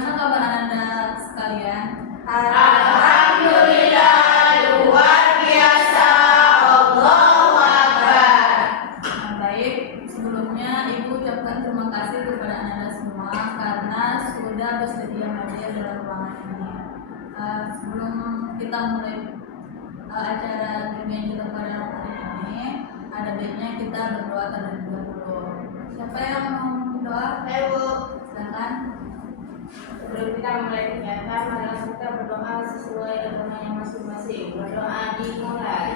Bagaimana kabar Anda sekalian? Alhamdulillah luar biasa. Allahu Akbar. Baik, sebelumnya Ibu ucapkan terima kasih kepada Anda semua karena sudah bersedia hadir dalam ruangan ini. Sebelum kita mulai acara bimbingan kita pada hari ini, ada baiknya kita berdoa terlebih dahulu. Siapa yang mau berdoa? Ayo, Silakan. sebelum kita mulai kegiatan, marilah kita berdoa sesuai agamanya masing-masing. Berdoa dimulai.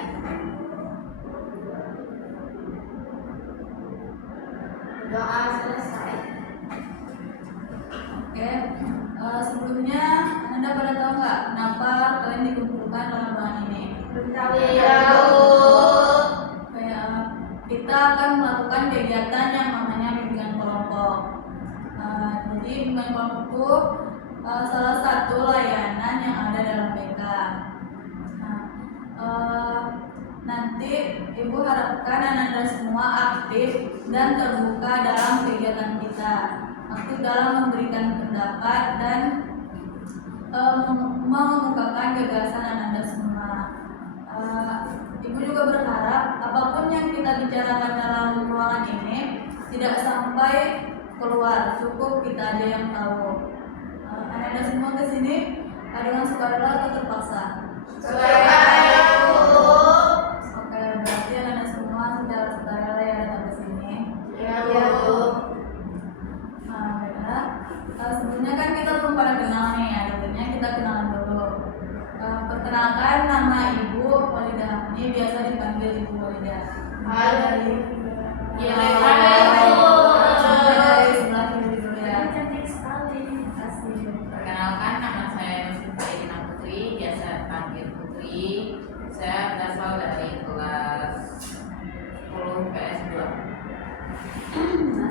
Doa selesai. Oke, sebelumnya Anda pada tahu nggak kenapa kalian dikumpulkan dalam ruangan ini? Tahu. Kita akan melakukan kegiatan yang namanya bimbingan kelompok. Jadi bimbingan kelompok itu salah satu layanan yang ada dalam BK. Nanti Ibu harapkan Anda semua aktif dan terbuka dalam kegiatan kita, aktif dalam memberikan pendapat dan mengemukakan gagasan Anda semua. Ibu juga berharap apapun yang kita bicarakan dalam ruangan ini tidak sampai keluar, cukup kita aja yang tahu. Anda semua ke sini dengan sukarela atau terpaksa? Sukarela, Bu. Oke, berarti Anda semua secara sukarela ya datang ke sini. Ya, Bu. Baiklah. Sebelumnya kan kita belum pada kenal nih, akhirnya kita kenalan dulu. Perkenalkan, nama Ibu Walidah. Ini biasa dipanggil Ibu Walidah. Halo. Ya, Halo. dari sebelah kiri dulu ya. Cantik sekali. Terima kasih. Perkenalkan, nama saya Nusita Irina Putri, biasa panggil Putri. Saya berasal dari kelas 10 PS 2.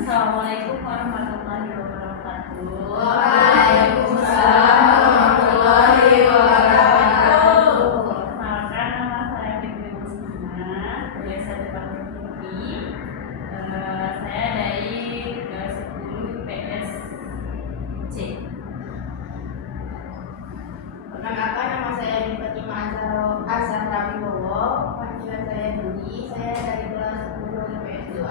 Assalamualaikum warahmatullahi wabarakatuh. Waalaikumsalam warahmatullahi wabarakatuh. Perkenalkan, nama saya Fitri Muslimah, biasa dipanggil Kiki. Saya dari 10 PS C. Perkenalkan, nama saya Fatimah Azhar Rabibowo, panggilan saya Dudi. Saya dari kelas 10 IPS 2.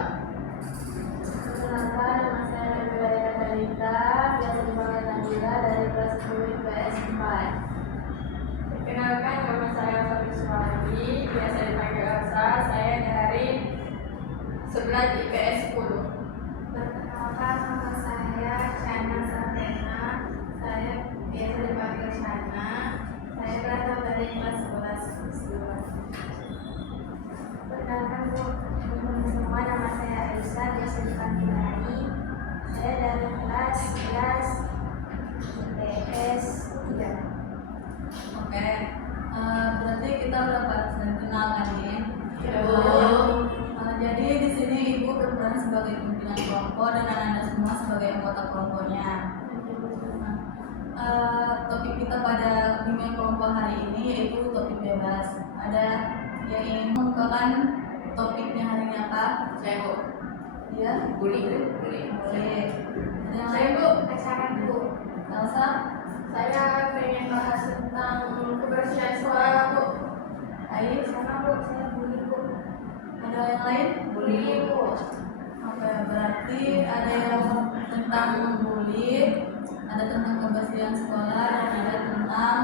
Perkenalkan, nama saya Nabila Katalita, biasa dipanggil Nabila, dari kelas 10 IPS 4. Perkenalkan, nama saya Fatim Suwandi, biasa dipanggil Elsa. Saya dari 11 IPS 10. Perkenalkan, nama saya Chana Satena. Saya biasa dipanggil Chana. Saya berasal dari kelas 11 IPS 2. Perkenalkan Bu, teman-teman semua, nama saya Aisyah, biasa dipanggil Ani. Saya dari kelas 11 IPS 3. Oke, berarti kita udah pada kenal kan ya? Ya, Bu. Jadi di sini Ibu berperan sebagai pimpinan kelompok dan Anda semua sebagai anggota kelompoknya. Topik kita pada bimbingan kelompok hari ini yaitu topik bebas. Ada yang ingin mengungkapkan topiknya hari ini apa? Saya Bu, Ya, Bully. boleh. Ada yang Saya lain? Bu, acara Bu. Elsa? Saya pengen bahas tentang kebersihan sekolah Bu. Ais? Sama Bu, saya Budi Bu. Ada yang lain? Bully Bu. Oke, berarti ada yang tentang bully, ada tentang kebersihan sekolah, dan ada tentang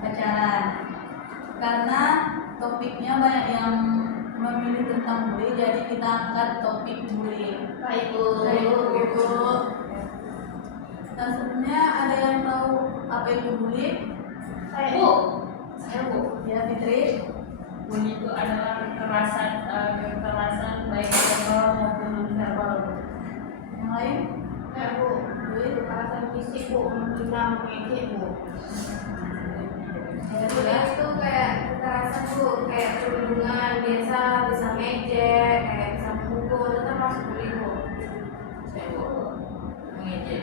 pacaran. Karena topiknya banyak yang memilih tentang bully, jadi kita angkat topik bully. Baik Bu. Baik, Bu. Nah, sebelumnya ada yang tahu apa itu bully? Saya Bu. Saya Bu, Ya, Fitri. bully itu adalah kekerasan baik verbal maupun non verbal. Yang lain? Saya Bu. Kekerasan fisik Bu, menghina, mengejek Bu. Ya, Bully sudah. itu kayak kekerasan Bu, kayak perundungan biasa, bisa ngejek, kayak bisa memukul, itu termasuk bully Bu. Saya Bu, mengejek,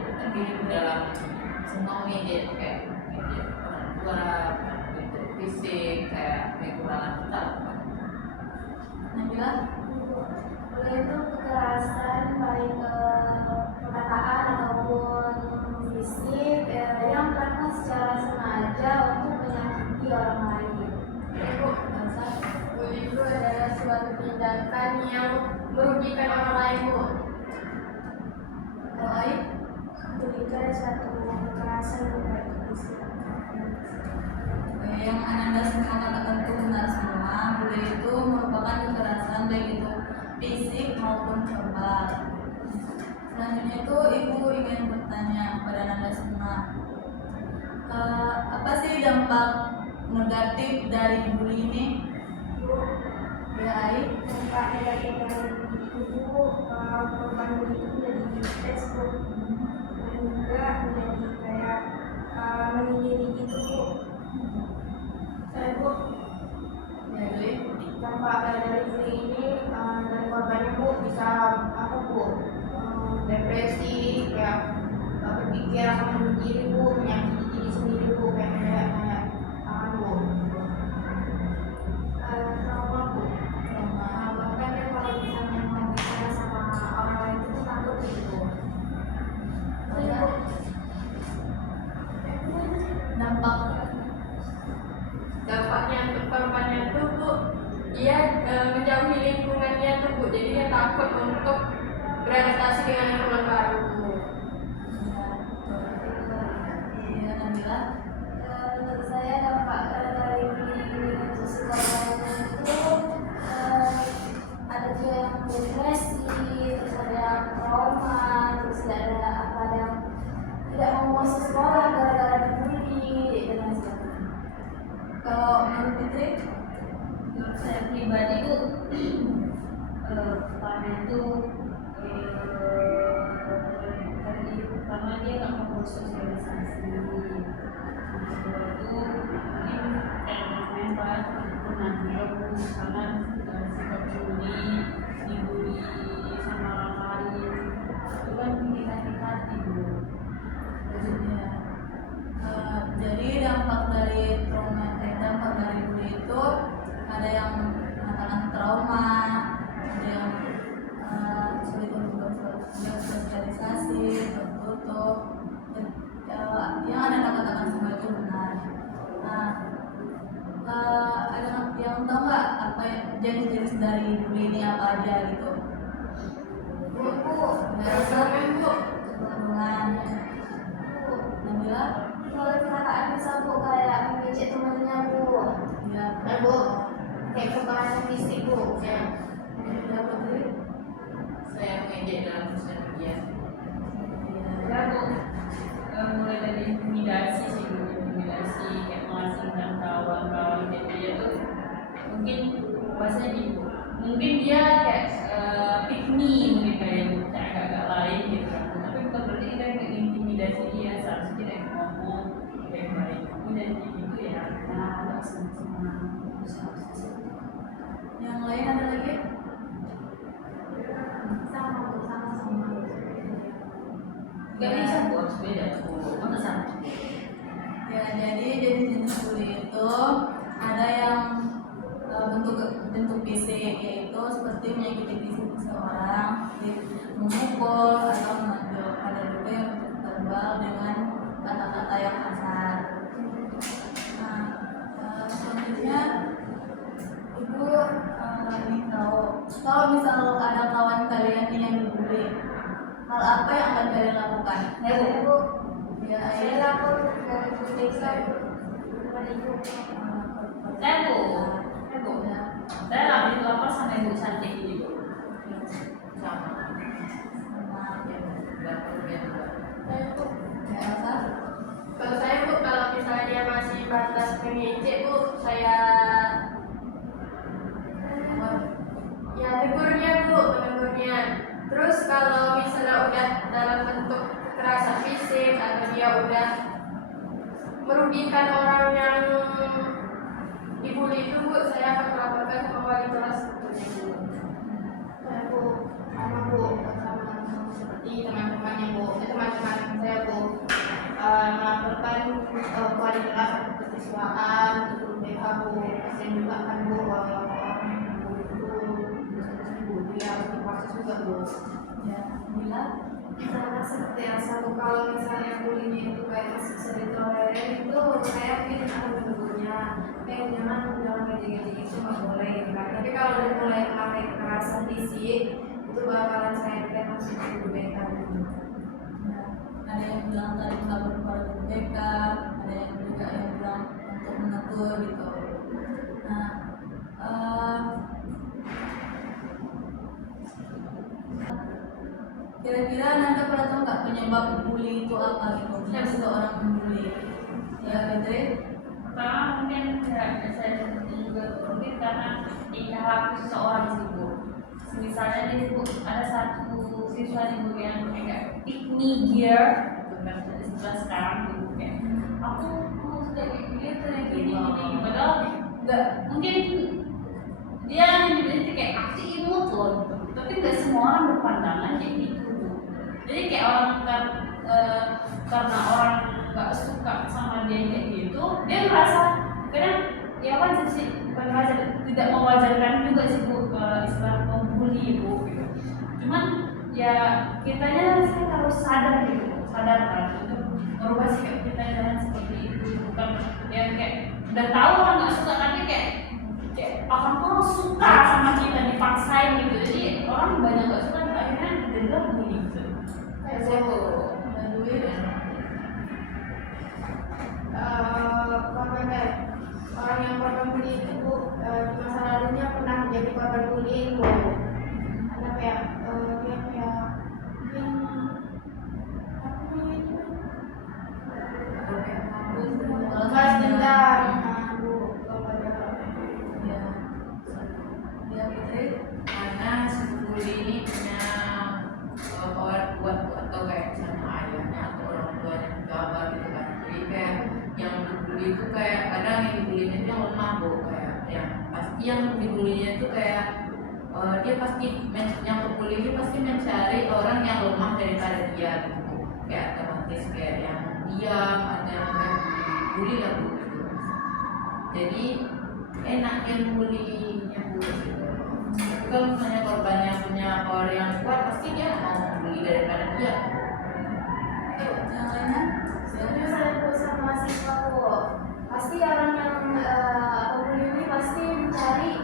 tapi di dalam semua mengejek kayak mengejek orang tua, gitu, fisik, kayak kekurangan kita. Nabila? Bully itu kekerasan baik ke perkataan ataupun dampak negatif dari bully ini? Ya, Ai. Dampak negatif dari itu korban bully itu menjadi stres Bu, dan juga menjadi kayak menyendiri gitu Bu. Saya Bu, Ya, Dwi. dampak dari bully ini dari korbannya Bu bisa apa Bu? Depresi, kayak berpikir akan bunuh diri Bu, menyakiti diri sendiri Bu, kayak Bu. Trauma Bu. Bahkan dia kalau misalnya mau bicara sama orang lain itu takut gitu. Ya. Dampaknya untuk korbannya tuh Bu, dia menjauhi lingkungannya tuh Bu, jadi dia takut untuk beradaptasi dengan lingkungan baru Bu. Ya, Nabila. Menurut saya dampak dari bullying itu si korbannya itu ada juga yang depresi, terus ada yang trauma, terus ada apa yang tidak mau masuk sekolah gara-gara dibully dan lain sebagainya. Kalau menurut Fitri? Menurut saya pribadi itu karena itu tadi pertama dia nggak mau bersosialisasi, yang kedua itu mungkin kayak mental itu nanti karena sikap dibully sama orang lain itu kan kita ibu. Ya. Jadi dampak dari dampak dari bully itu ada yang mengatakan trauma, ada yang sulit untuk bersosialisasi, tertutup, dan yang Anda katakan semua itu benar. Nah, ada yang tahu nggak apa jenis-jenis dari bully ini apa aja gitu? Bu, Kekerasan, perundungan, Nabila? Kalau perkataan bisa Bu kayak mengejek temannya Bu. Ya, Bu, kayak kekerasan fisik Bu. ya, Putri? Saya mengejek dalam sosial media. Ya Bu, mulai dari intimidasi sih Bu, intimidasi kayak mengasingkan kawan-kawan kayak dia tuh mungkin bahasanya ibu, mungkin dia kayak pick me mungkin kayak Bu, kayak agak lain gitu kan, tapi bukan berarti kita intimidasi dia, seharusnya kita yang ngomong kayak baik, dan itu ya nah sama-sama Yang lain ada lagi? Sama Bu, sama-sama. gak bisa Bu, harus beda Bu, mana sama. Ya, jadi jenis-jenis bully itu ada yang bentuk fisik, yaitu seperti menyakiti fisik seseorang, memukul atau menonjok. Ada juga yang bentuk verbal dengan kata-kata yang kasar. Nah, selanjutnya Ibu ingin tahu, kalau misal ada kawan kalian nih yang dibully, hal apa yang akan kalian lakukan? Saya Bu, Ya, saya lapor ke desa kepada Ibu. Saya Bu, saya habis lapor sama Ibu Santi gitu. Sama. Dan kemudian juga. Saya Bu, Ya, Elsa? Kalau saya Bu, kalau misalnya dia masih batas mengejek Bu, saya ya tegurnya Bu, menegurnya. Terus kalau misalnya udah dalam bentuk kekerasan fisik atau dia udah merugikan orang yang dibully itu Bu, saya akan melaporkan ke wali kelas tentunya Bu. saya Bu, sama Bu, sama seperti teman-temannya Bu, teman-teman saya Bu, melaporkan ke wali kelas atau kesiswaan, untuk BH Bu, saya juga kan Bu, orang yang Bu itu Bu, dia harus diproses juga Bu. Ya, Mila? Sama seperti yang satu, kalau misalnya bullying itu kayak masih bisa ditolerir itu kayak mungkin akan menegurnya, kayak jangan ngejek-ngejek itu nggak boleh gitu kan. Tapi kalau udah mulai pakai kekerasan fisik itu bakalan saya pikir masuk ke BK gitu. Ya, ada yang bilang tadi melapor kepada BPK, ada yang juga yang bilang untuk menegur gitu. Nah, kira-kira Nanda pernah tahu nggak penyebab bully itu apa gitu? Kenapa seseorang membuli? Ya, Fitri? Pertama karena tingkah laku seseorang sih Bu. Misalnya nih Bu, ada satu siswa nih Bu yang kayak pick me here, bukan istilah sekarang Bu, kayak aku mau sudah kayak gitu kayak gini, padahal nggak mungkin dia itu kayak aksi imut loh, tapi nggak semua orang berpandangan kayak gitu Bu. Jadi kayak orang karena orang nggak suka sama dia kayak gitu, dia merasa kadang ya wajar sih, bukan wajar, tidak mewajarkan juga sih Bu, istilah membuli Bu gitu. Cuman ya kitanya sih harus sadar gitu, sadar kan untuk merubah sikap kita, jangan seperti itu. Bukan yang kayak udah tahu orang nggak suka tapi kayak orang tuh suka sama kita dipaksain gitu, jadi orang banyak nggak suka akhirnya dendam gitu. Kayak saya Bu, orang yang korban bully itu Bu, di masa lalunya pernah menjadi korban bullying Bu. Ada kayak dia kayak yang balas dendam Bu kepada Ya Fitri. Karena si bully ini punya power kuat Bu, atau kayak sama ayahnya atau orang tuanya gagal gitu kan. Jadi kayak yang dibully itu kayak kadang yang dibulinya itu yang lemah Bu, kayak yang pasti yang dibulinya itu kayak dia pasti yang berbully itu pasti mencari orang yang lemah daripada dia gitu Bu. Kayak otomatis kayak yang diam atau yang kayak dibully lah Bu gitu. Jadi enak yang bulinya Bu gitu. Tapi kalau misalnya korbannya punya power yang kuat, pasti dia mau bully daripada dia. Yang lainnya? Setuju saya Bu sama siswa Bu. Pasti orang yang pembuli ini pasti mencari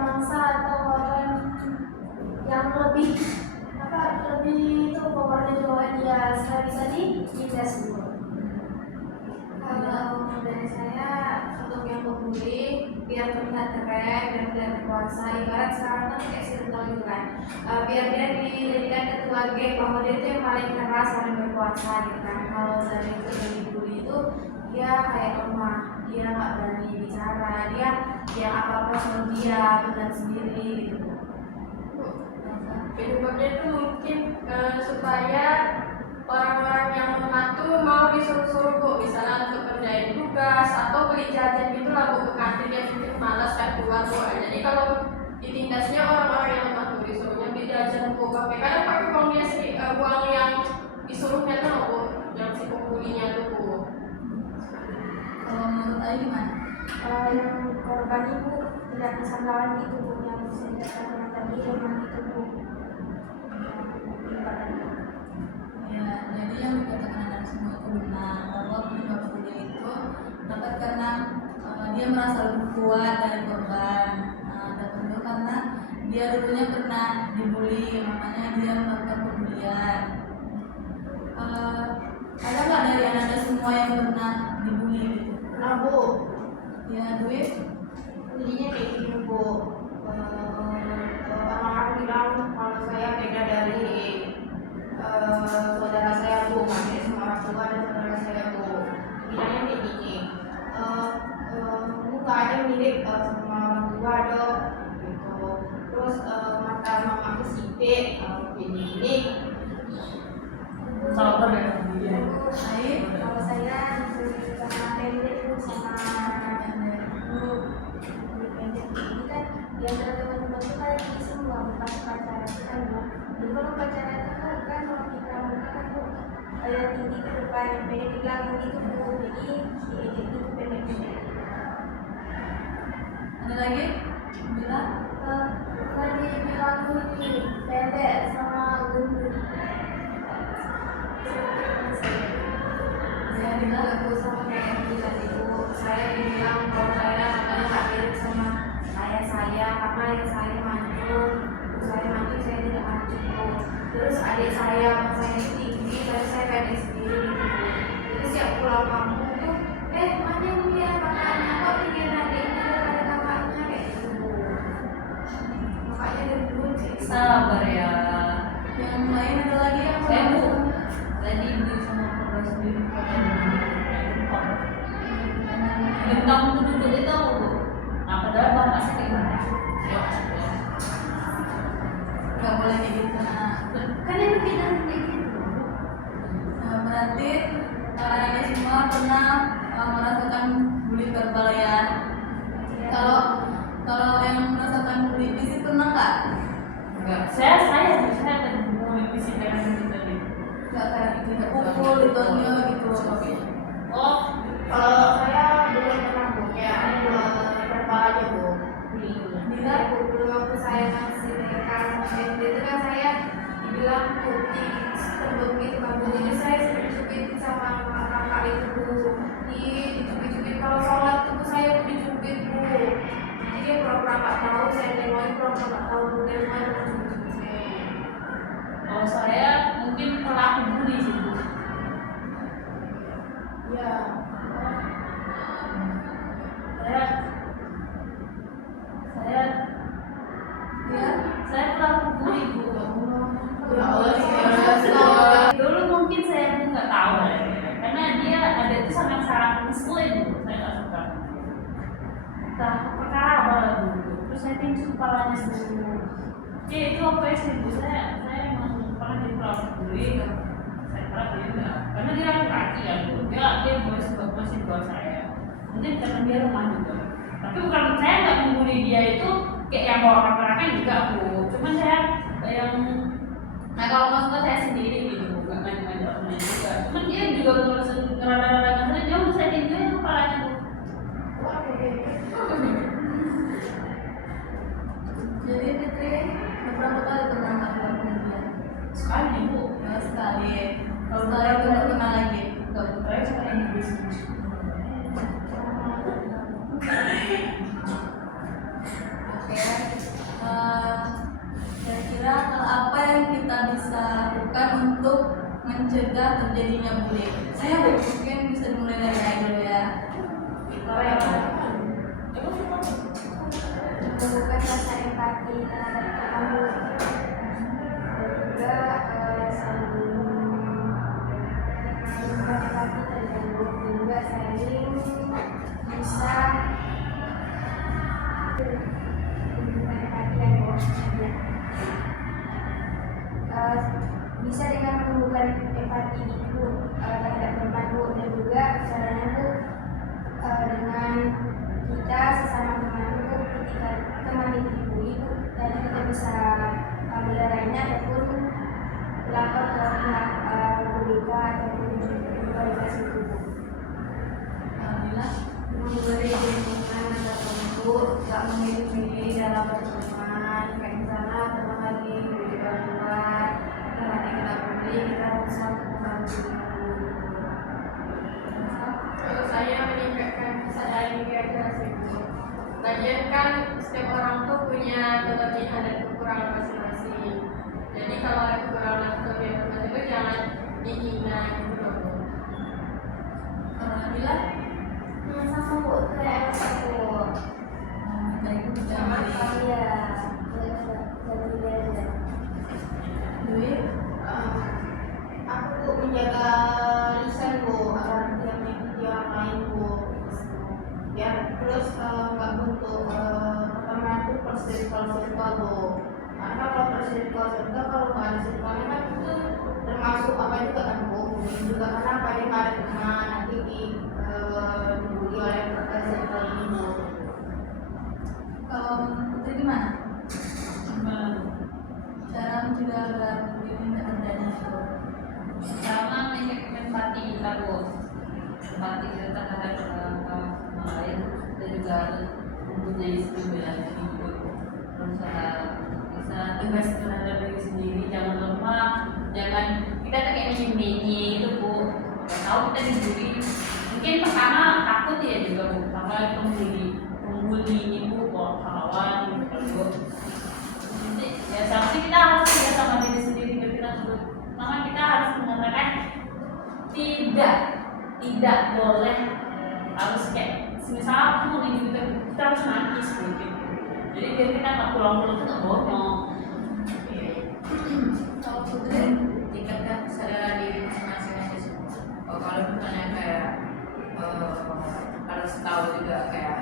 mangsa atau orang yang lebih itu powernya di bawah dia, supaya bisa ditindas Bu. Kalau dari saya untuk yang pembuli biar terlihat keren, biar terlihat berkuasa, ibarat sekarang kan kayak sinetron gitu kan, biar dia dijadikan ketua geng bahwa dia itu yang paling keras, paling berkuasa gitu kan. Kalau dari itu yang dibully itu dia kayak lemah, dia nggak berani bicara, dia yang apa-apa selalu dia benar sendiri gitu. Penyebabnya itu mungkin supaya orang-orang yang lemah tuh mau disuruh-suruh Bu, misalnya untuk kerjain tugas atau beli jajan gitu lah Bu, ke kantin dia mungkin malas kan keluar Bu. Jadi kalau ditindasnya orang-orang yang lemah tuh disuruhnya beli jajan Bu, kadang pakai uang dia sendiri, uang yang disuruhnya tuh Bu, yang si pembulinya tuh Bu. Kalau menurut Ayu gimana? Yang korban ibu tidak bisa melawan itu Bu, yang saya katakan tadi memang itu Bu. Ya, jadi yang dikatakan anak semua itu benar bahwa penyebab bully itu dapat karena dia merasa lebih kuat dari korban, dan kedua karena dia dulunya pernah dibully, makanya dia melakukan pembulian. Ada nggak dari anda semua yang pernah dibully gitu? Nah Bu, Ya, Dwi. bulinya kayak gini Bu, orang-orang bilang kalau saya beda dari saudara saya Bu, masih sama orang tua dan saudara saya Bu. Bilangnya kayak gini, muka ada mirip sama orang tua dong gitu. Terus mata mamaku sipit gini-gini. Sabar ya. Ayu. Kalau saya dibully karena pendek itu sama Bu, dibully pendek ini kan di antara teman-teman itu kayak gini semua, bukan pacaran itu kan Bu. Jadi kalau pacaran itu kan kalau kita muka kan Bu tinggi ke depan, yang pendek di belakang gitu Bu. Jadi itu pendek-pendek. Ada lagi? Bila? Tadi bilang ini pendek sama gendut. Saya bilang aku sama kayak ini tadi Bu, saya dibilang kalau saya katanya nggak mirip sama ayah saya karena ayah saya maju, saya tidak maju Bu. Terus adik saya tinggi, tapi saya pendek sendiri gitu Bu. Jadi siap pulang kampung tuh, mana yang dia kakaknya kok tinggi adiknya daripada kakaknya kayak gitu Bu. Makanya dari dulu cerita. Sabar ya. Yang lain ada lagi yang Saya Bu, mau? tadi ibu sama keluarga sendiri kata gentong duduk itu Bu. Nah padahal bapaknya kayak gimana? Ya maksudnya nggak boleh kayak gitu. Kan yang kita kayak gitu. Nah, berarti anak-anak semua pernah merasakan bully verbal ya. Kalau yang merasakan bully fisik pernah nggak? enggak. Saya tadi mau fisik dengan itu tadi. Nggak kayak gitu, nggak pukul, ditonjol gitu. Oh, Kalau saya belum pernah Bu, kayak berapa aja Bu. Bila Dulu waktu saya masih TK SD itu kan saya dibilang putih tembok gitu kan Bu. Jadi saya sering dicubit sama kakak itu Bu. Dicubit-cubit kalau sholat itu saya dicubit Bu. Jadi dia pura-pura nggak tahu, saya dengoin pura-pura nggak tahu Bu. Dia mulai cubit-cubit saya. kalau saya mungkin pelaku bully sih Bu. Ya. Saya pelaku bully Bu. Ya Allah, Dulu mungkin saya pun nggak tahu ya, karena dia ada itu sangat ngeselin Bu. Saya nggak suka. Entah perkara apa lah Bu. Terus saya tinju kepalanya dulu. Itu apa sih Bu? Saya emang pernah jadi pelaku bully. Saya pernah juga. Karena dia laki-laki ya Bu. Dia masih bawah saya. Mungkin karena dia lemah juga. Tapi bukan saya nggak membuli dia itu kayak yang bawa kakak-kakak juga Bu. Cuman saya yang kalau nggak suka saya sendiri gitu, nggak ngajak temennya juga. Cuman dia juga ngerada-rada ngeselin, dia udah saya tinjuin kepalanya Bu. jadi Fitri berapa kali pernah melakukan pembulian? Sekali Bu. Ya, sekali. Kalau sekali itu nggak pernah lagi. Nggak percaya sama yang Inggris. Oke. Kira-kira hal apa yang kita bisa lakukan untuk mencegah terjadinya bullying? Mungkin bisa dimulai dari saya dulu ya. Menumbuhkan rasa empati terhadap kamu dan juga saling menumbuhkan empati terhadap dan juga saling bisa menumbuhkan empati dan bisa dengan menumbuhkan empati itu terhadap teman dan juga caranya tuh dengan kita sesama teman itu ketika teman itu dibully itu dan kita bisa melarangnya ataupun lapor ke pihak BK ataupun otoritas itu. Alhamdulillah. Memberi dukungan agar tentu tak memilih dalam pertemuan kayak misalnya teman lagi beli bantuan karena kita beli kita bisa membantu. Kalau saya meningkatkan kesadaran diri aja sih Bu. Lagian kan setiap orang tuh punya kelebihan dan kekurangan masing-masing. Jadi kalau ada kekurangan dan kelebihan masing-masing itu jangan dihina gitu loh Bu. Alhamdulillah. Sama Bu, kayak aku. Kita itu bisa Sama beli. ya, jadi aja. Dwi. aku tuh menjaga lisan Bu, agar tidak menyakiti orang lain Bu. Ya, terus nggak bentuk pertama itu persirkel Bu. Karena kalau persirkel kalau nggak ada sirkelnya kan itu termasuk apa juga kan Bu. Juga karena apa dia nggak ada teman nanti dibully oleh sirkel ini Bu. Kalau Putri gimana? Gimana Bu? Cara mencegah agar bullying tidak terjadi itu? Pertama empati kita Bu. Empati kita terhadap orang lain. Kita juga harus mempunyai bela diri juga Bu. Terus bisa tegas terhadap diri sendiri, jangan lemah, jangan kita kayak menye-menye itu Bu. Nggak tahu kita dibully. Mungkin pertama takut ya juga Bu, sama pembuli ini Bu, kawan gitu. Jadi ya seharusnya kita harus tegas sama diri sendiri biar kita sebut. Pertama kita harus mengatakan tidak boleh, harus kayak misal kamu di kita harus nangis gitu. Jadi biar kita nggak pulang-pulang tuh nggak bonyok. Kalau Putri, Tingkatkan kesadaran diri masing-masing aja sih. Kalau misalnya kayak harus tahu juga kayak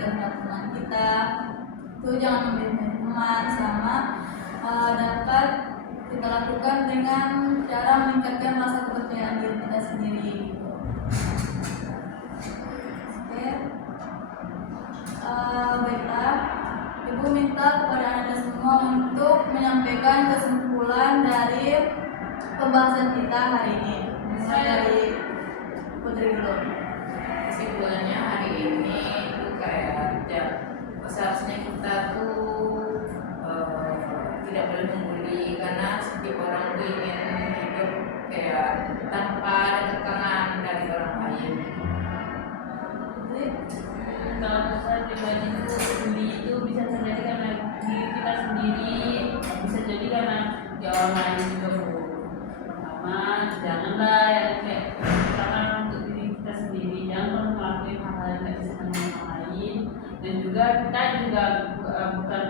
terhadap teman kita. Itu jangan membenci teman, sama dapat kita lakukan dengan cara meningkatkan rasa kepercayaan diri kita sendiri. Gitu. Oke. Baiklah, Ibu minta kepada Anda semua untuk menyampaikan kesimpulan dari pembahasan kita hari ini. Mulai dari Putri dulu. Kesimpulannya hari ini itu kayak ya, seharusnya kita tuh tidak boleh membuli, karena setiap orang tuh ingin hidup kayak tanpa ada tekanan dari orang lain. Kalau saya pribadi itu bully itu bisa terjadi karena diri kita sendiri, bisa jadi karena ya orang lain juga. Pertama, janganlah yang kayak pertama untuk diri kita sendiri, jangan melakukan hal-hal yang tidak bisa dengan orang lain. Dan juga kita juga bukan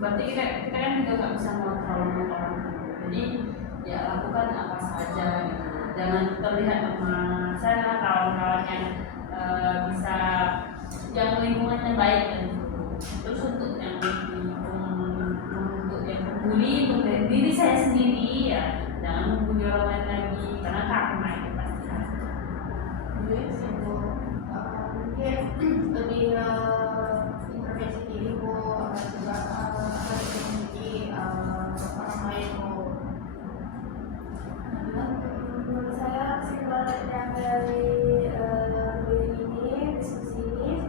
berarti kita kan juga nggak bisa mengontrol orang. Jadi ya lakukan apa saja gitu. Jangan terlihat lemah. Saya kawan-kawan yang bisa yang lingkungannya baik dan terus untuk yang membuli untuk diri saya sendiri ya jangan membuli orang lain lagi karena karma itu pasti ada. Mungkin lebih intervensi diri juga memiliki orang lain Menurut saya kesimpulan yang dari diskusi ini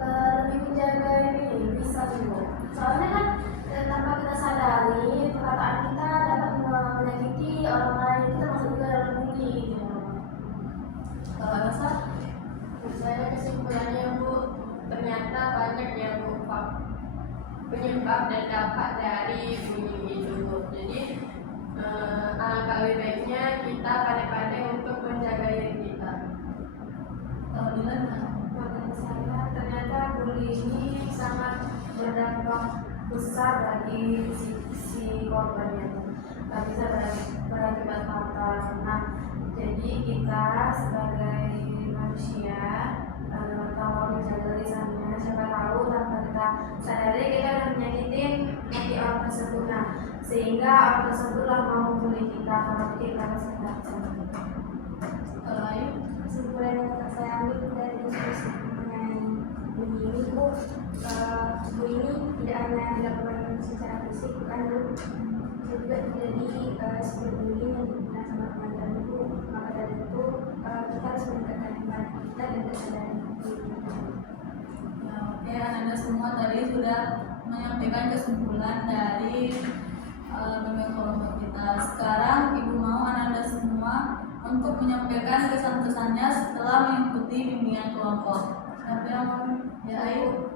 lebih menjaga ini bisa juga. Soalnya kan tanpa kita sadari perkataan kita dapat menyakiti orang lain, kita masuk juga dalam bully. Kalau rasa Saya kesimpulannya Bu, ternyata banyak ya Bu penyebab dan dampak dari bullying itu Bu. Jadi alangkah lebih baiknya kita pandai-pandai untuk menjaga diri kita. kalau bilang Menurut saya ternyata bully ini sangat berdampak besar bagi si korbannya, nggak bisa berakibat fatal. Nah, jadi kita sebagai manusia kalau menjaga lisannya, siapa tahu tanpa kita sadari kita udah menyakitin hati orang tersebut. Nah, sehingga orang tersebutlah mau membuli kita kalau kita masih tidak bisa. kalau Ayu Kesimpulan yang saya ambil dari diskusi mengenai bully ini Bu, bully ini tidak hanya dilakukan secara fisik, bukan Bu, bisa juga terjadi seperti bullying yang diberikan sama teman-teman Bu. Maka dari itu kita harus meningkatkan empati kita dan kesadaran diri kita. ya, oke, Anda semua tadi sudah menyampaikan kesimpulan dari bimbingan kelompok kita. Sekarang Ibu mau Anda semua untuk menyampaikan kesan-kesannya setelah mengikuti bimbingan kelompok. Siapa yang mau? Ya, Ayu.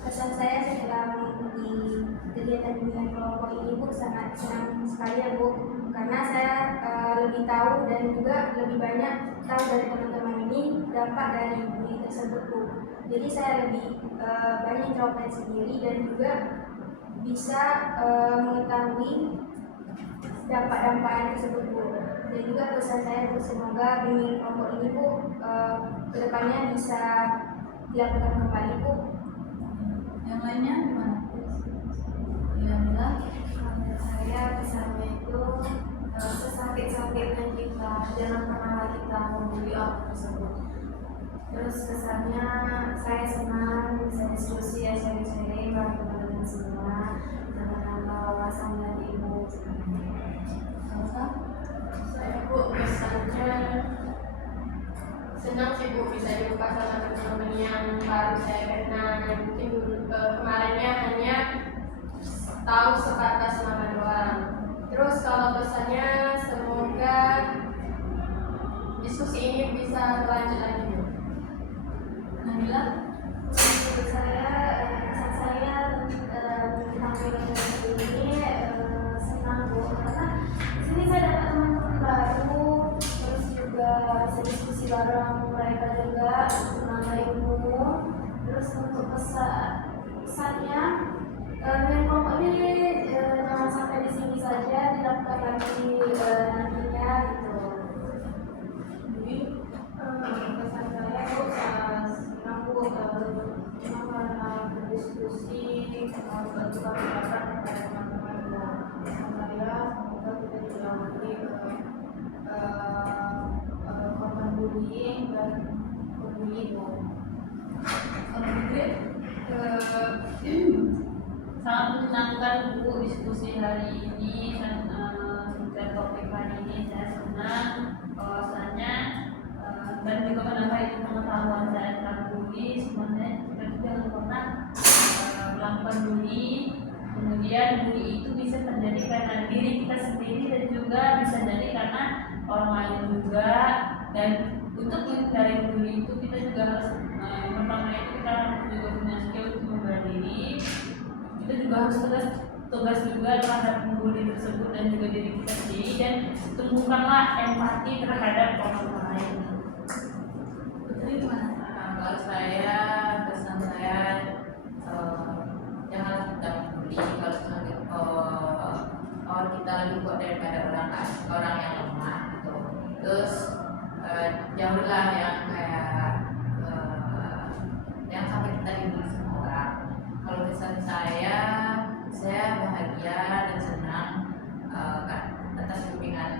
Pesan saya setelah mengikuti kegiatan bimbingan kelompok ini Bu, sangat senang sekali ya Bu, karena saya lebih tahu dan juga lebih banyak tahu dari teman-teman ini dampak dari bully tersebut Bu. Jadi saya lebih banyak jawaban sendiri dan juga bisa mengetahui dampak-dampak tersebut Bu. Dan juga pesan saya Bu, semoga bimbingan kelompok ini Bu kedepannya bisa dilakukan kembali Bu. Yang lainnya gimana? Ya, Mila. Menurut saya pesannya itu sesakit-sakitnya kita jangan pernah kita membuli orang tersebut. Terus kesannya saya senang bisa diskusi ya, sharing-sharing bareng teman-teman semua, menambah wawasan dari Ibu. Saya Bu kesannya senang sih Bu bisa jumpa sama teman-teman yang baru saya kenal, yang mungkin kemarinnya hanya tahu sebatas nama doang. Terus kalau pesannya semoga diskusi ini bisa berlanjut lagi Bu. Nabila. Menurut saya pesan saya tentang bimbingan ini senang Bu, karena di sini saya dapat teman-teman baru, terus juga bisa diskusi bareng mereka juga untuk menambah ilmu. Terus untuk pesannya bimbingan kelompok ini jangan sampai di sini saja, dilakukan lagi nantinya gitu. pesan saya Bu, senang bertukar pendapat kepada teman-teman Bu. Saya semoga kita dilawati korban bullying dan pembuli Bu. Kalau Fitri, sangat menyenangkan Bu diskusi hari ini dan topik hari ini. Saya senang bahwasanya dan juga menambah itu pengetahuan saya tentang bully. Sebenarnya kita jangan pernah melakukan bully. Kemudian bully itu bisa terjadi karena diri kita sendiri dan juga bisa jadi karena orang lain juga. Dan untuk menghindari bully itu kita juga harus yang pertama itu kita juga punya skill untuk membela diri. Kita juga harus tugas juga terhadap pembuli tersebut dan juga diri kita sendiri, dan tumbuhkanlah empati terhadap orang lain. Putri gimana? Kalau saya, pesan saya janganlah kita membuli. Kalau orang kita lebih kuat daripada orang yang lemah gitu. Terus jauhilah yang kayak yang sampai kita dibully sama orang. Kalau pesan saya bahagia dan senang atas bimbingan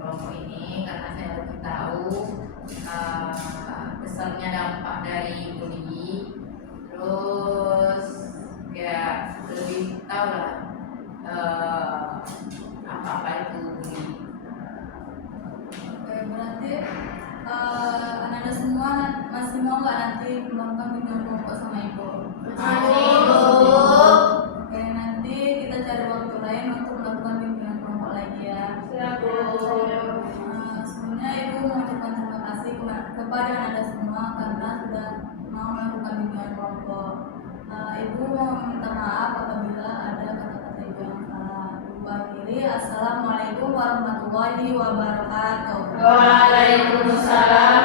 kelompok ini, karena saya lebih tahu besarnya dampak dari bully. Terus ya lebih tahu lah apa itu bully. Oke, berarti anak-anak semua masih mau nggak nanti melakukan bimbingan kelompok sama Ibu? Oke, nanti kita cari waktu lain untuk melakukan bimbingan kelompok lagi ya. Sebelumnya Ibu mengucapkan terima kasih kepada anak semua karena sudah mau melakukan bimbingan kelompok. Ibu mau meminta maaf apabila ada kata-kata Ibu yang salah. Ibu akhiri, Assalamualaikum warahmatullahi wabarakatuh. Waalaikumsalam